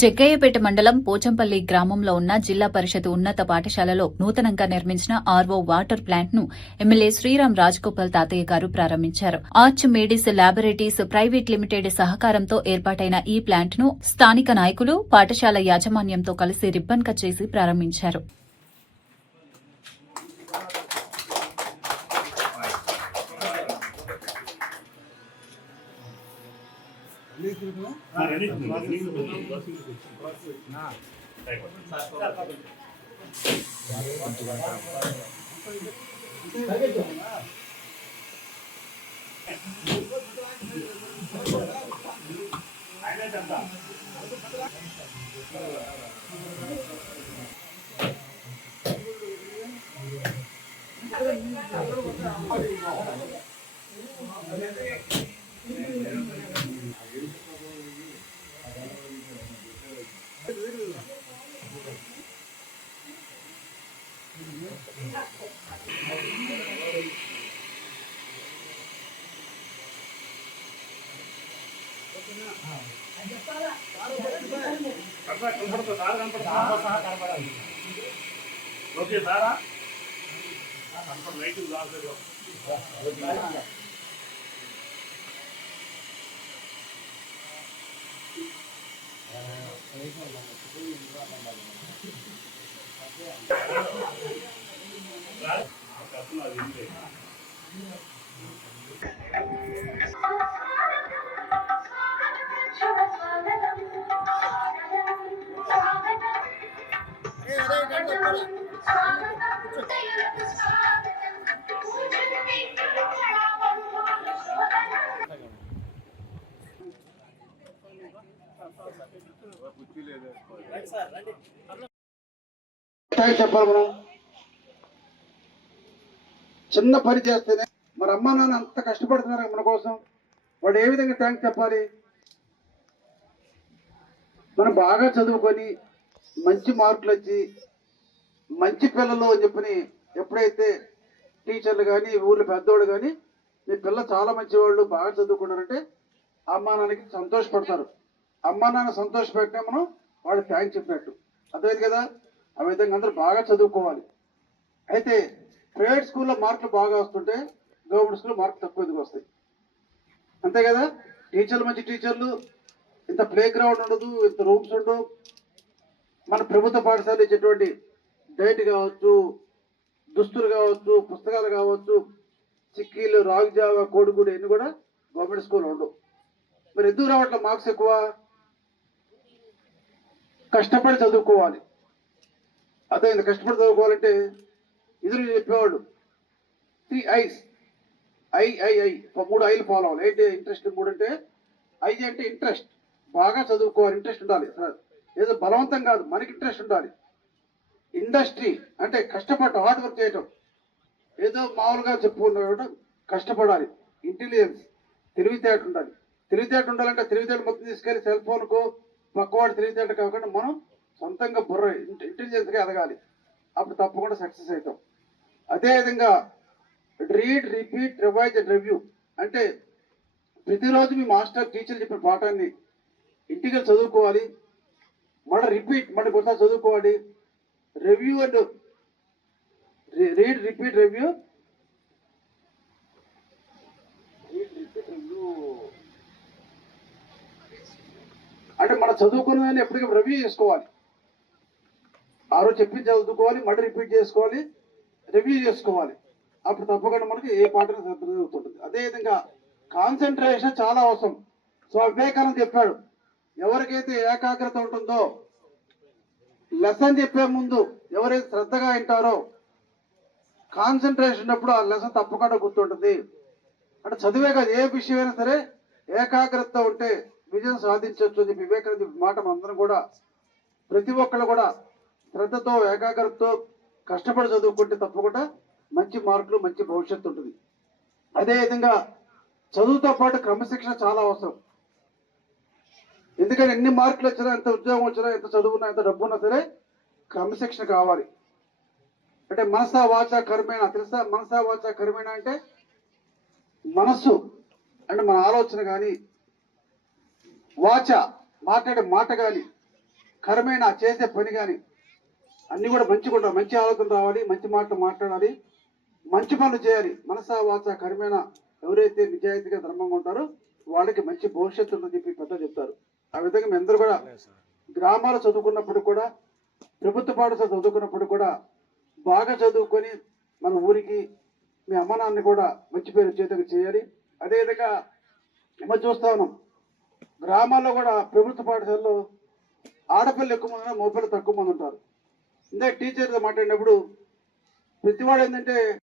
జగ్గయ్యపేట మండలం పోచంపల్లి గ్రామంలో ఉన్న జిల్లా పరిషత్ ఉన్నత పాఠశాలలో నూతనంగా నిర్మించిన ఆర్వో వాటర్ ప్లాంట్ ను ఎమ్మెల్యే శ్రీరామ్ రాజగోపాల్ తాతయ్య గారు ప్రారంభించారు. ఆర్చ్ మేడిస్ ల్యాబొరేటరీస్ ప్రైవేట్ లిమిటెడ్ సహకారంతో ఏర్పాటైన ఈ ప్లాంట్ ను స్థానిక నాయకులు పాఠశాల యాజమాన్యంతో కలిసి రిబ్బన్ కట్ చేసి ప్రారంభించారు. ఓకే సారా లైట్ చెప్పాలి. మనం చిన్న పని చేస్తేనే మరి అమ్మా నాన్న అంత కష్టపడుతున్నారు మన కోసం, వాడు ఏ విధంగా థ్యాంక్స్ చెప్పాలి? మనం బాగా చదువుకొని మంచి మార్కులు వచ్చి మంచి పిల్లలు అని చెప్పని ఎప్పుడైతే టీచర్లు కానీ ఊళ్ళో పెద్దోళ్ళు కానీ మీ పిల్ల చాలా మంచివాళ్ళు బాగా చదువుకున్నారంటే అమ్మా నాన్నకి సంతోషపడతారు. అమ్మా నాన్న సంతోషపెట్టినా మనం వాళ్ళు థ్యాంక్స్ చెప్పినట్టు అర్థమైంది కదా. ఆ విధంగా అందరూ బాగా చదువుకోవాలి. అయితే ప్రైవేట్ స్కూల్లో మార్కులు బాగా వస్తుంటే గవర్నమెంట్ స్కూల్లో మార్కులు తక్కువ ఎందుకు వస్తాయి? అంతే కదా. టీచర్లు మంచి టీచర్లు, ఇంత ప్లే గ్రౌండ్ ఉండదు, ఇంత రూమ్స్ ఉండవు. మన ప్రభుత్వ పాఠశాల ఇచ్చేటువంటి డైట్ కావచ్చు, దుస్తులు కావచ్చు, పుస్తకాలు కావచ్చు, చిక్కీలు, రాగి జావ, కోడిగూడు ఇవన్నీ కూడా గవర్నమెంట్ స్కూల్లో ఉండవు. మరి ఎందుకు రావట్లే మార్క్స్ ఎక్కువ? కష్టపడి చదువుకోవాలి. అదే కష్టపడి చదువుకోవాలంటే ఇద్దరు చెప్పేవాళ్ళు 3 I's. ఐ 3 ఐలు ఫాలో అవ్వాలి. ఏంటి? ఇంట్రెస్ట్. 3 అంటే ఐ అంటే ఇంట్రెస్ట్, బాగా చదువుకోవాలి, ఇంట్రెస్ట్ ఉండాలి. ఏదో బలవంతం కాదు, మనకి ఇంట్రెస్ట్ ఉండాలి. ఇండస్ట్రీ అంటే కష్టపడటం, హార్డ్ వర్క్ చేయటం, ఏదో మామూలుగా చెప్పుకుంటాం, కష్టపడాలి. ఇంటెలిజెన్స్, తెలివితేట ఉండాలి. తెలివితేట ఉండాలంటే తెలివితేట మొత్తం తీసుకెళ్ళి సెల్ ఫోన్కు పక్కవాడు తెలివితేట కాకుండా మనం సొంతంగా బుర్ర ఇంటెలిజెన్స్గా ఎదగాలి. అప్పుడు తప్పకుండా సక్సెస్ అవుతాం. అదేవిధంగా read, repeat, revise and review అంటే ప్రతిరోజు మీ మాస్టర్ టీచర్ చెప్పిన పాఠాన్ని ఇంటికి చదువుకోవాలి, మళ్ళీ రిపీట్, మళ్ళీ ఒకసారి చదువుకోవాలి. Review and read, repeat, review అంటే మనం చదువుకున్నదాన్ని ఎప్పటికీ రివ్యూ చేసుకోవాలి. ఆ రోజు చెప్పింది చదువుకోవాలి, మళ్ళీ రిపీట్ చేసుకోవాలి, రివ్యూ చేసుకోవాలి. అప్పుడు తప్పకుండా మనకి ఏ పాఠం చదువుతుంటుంది. అదేవిధంగా కాన్సన్ట్రేషన్ చాలా అవసరం. సో వివేకానంద చెప్పాడు, ఎవరికైతే ఏకాగ్రత ఉంటుందో, లెసన్ చెప్పే ముందు ఎవరైతే శ్రద్ధగా వింటారో, కాన్సన్ట్రేషన్ ఉన్నప్పుడు ఆ లెసన్ తప్పకుండా గుర్తుంటుంది. అంటే చదివే కాదు, ఏ విషయమైనా సరే ఏకాగ్రత ఉంటే విజయం సాధించవచ్చు అని వివేకానంద మాట మనందరం కూడా, ప్రతి ఒక్కళ్ళు కూడా శ్రద్ధతో ఏకాగ్రతతో కష్టపడి చదువుకుంటే తప్పకుండా మంచి మార్కులు, మంచి భవిష్యత్తు ఉంటుంది. అదేవిధంగా చదువుతో పాటు క్రమశిక్షణ చాలా అవసరం. ఎందుకంటే ఎన్ని మార్కులు వచ్చినా, ఎంత ఉద్యోగం వచ్చినా, ఎంత చదువున్నా, ఎంత డబ్బు ఉన్నా సరే క్రమశిక్షణ కావాలి. అంటే మనసా వాచ కర్మేణ తెలుసా? మనసా వాచ కర్మేణ అంటే మనస్సు అంటే మన ఆలోచన కానీ, వాచ మాట్లాడే మాట కానీ, కరమైన చేసే పని కానీ అన్ని కూడా మంచిగా మంచి ఆలోచన రావాలి, మంచి మాటలు మాట్లాడాలి, మంచి పనులు చేయాలి. మనసా వాచ కరమైన ఎవరైతే నిజాయితీగా ధర్మంగా ఉంటారో వాళ్ళకి మంచి భవిష్యత్తు ఉందని చెప్పి పెద్ద చెప్తారు. ఆ విధంగా మీ అందరూ కూడా గ్రామాలు చదువుకున్నప్పుడు కూడా, ప్రభుత్వ పాఠశాల చదువుకున్నప్పుడు కూడా బాగా చదువుకొని మన ఊరికి మీ అమ్మ నాన్నని కూడా మంచి పేరు వచ్చేట్టుగా చేయాలి. అదేవిధంగా మనం చూస్తా ఉన్నాం, గ్రామాల్లో కూడా ప్రభుత్వ పాఠశాలలో ఆడపిల్లలు ఎక్కువ మంది ఉన్నారు, మగపిల్లలు తక్కువ మంది ఉంటారు. ఇందాక టీచర్తో మాట్లాడినప్పుడు ప్రతివాడు ఏంటంటే